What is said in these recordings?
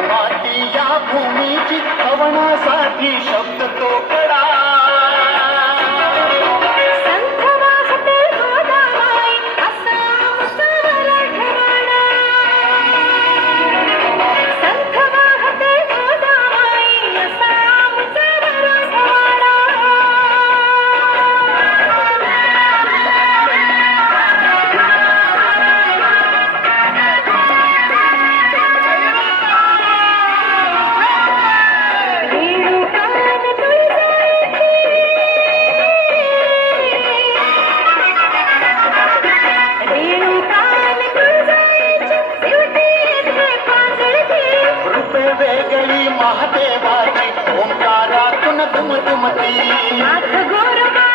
माती भूमीची कवणासाठी शब्द तो Matagoro, Matagoro, Matagoro,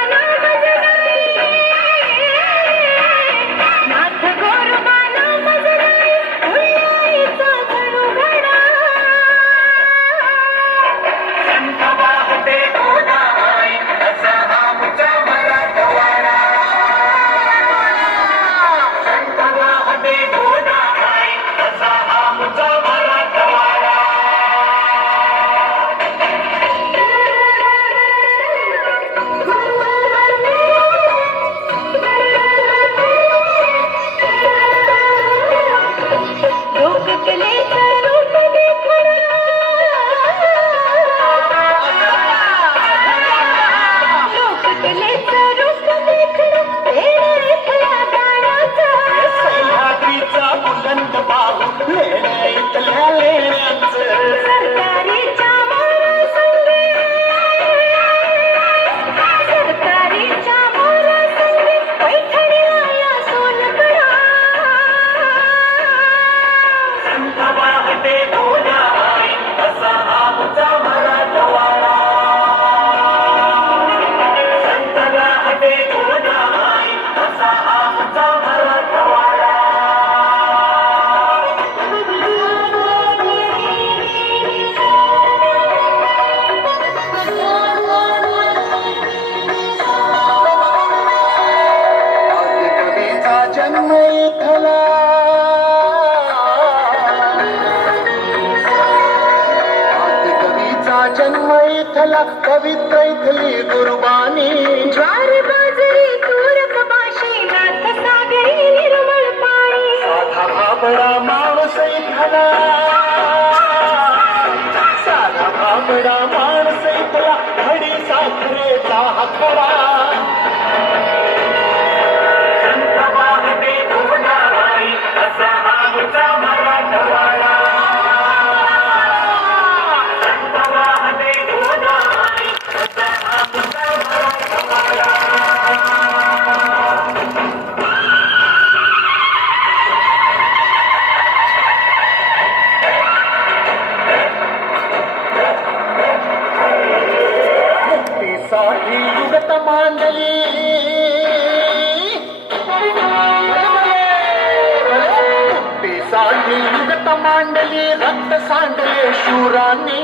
मैथला कवीचा जन्म इथला कवित्र इथली गुरुबानी ज्वार बाजरी तूर कपाशी नाथ सागरी निर्मळ पाणी साधा भाबडा माणूस इथला साधा भाबडा माणूस इथला घडी साखरेचा हकरा మాండలి రక్త సాండలి శూరాన్ని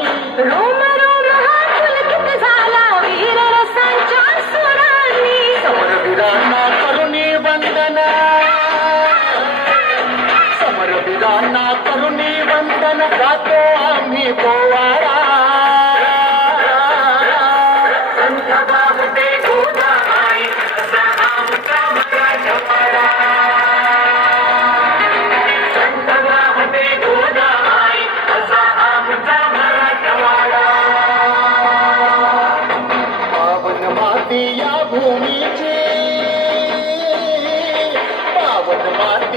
సమర విరాణ కరుణి వందన సమర విరాణ కరుణి వందన గాతో అమ్మి పోవాలి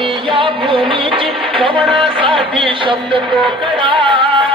या भूमीची श्रवणासाठी शब्द कोकडा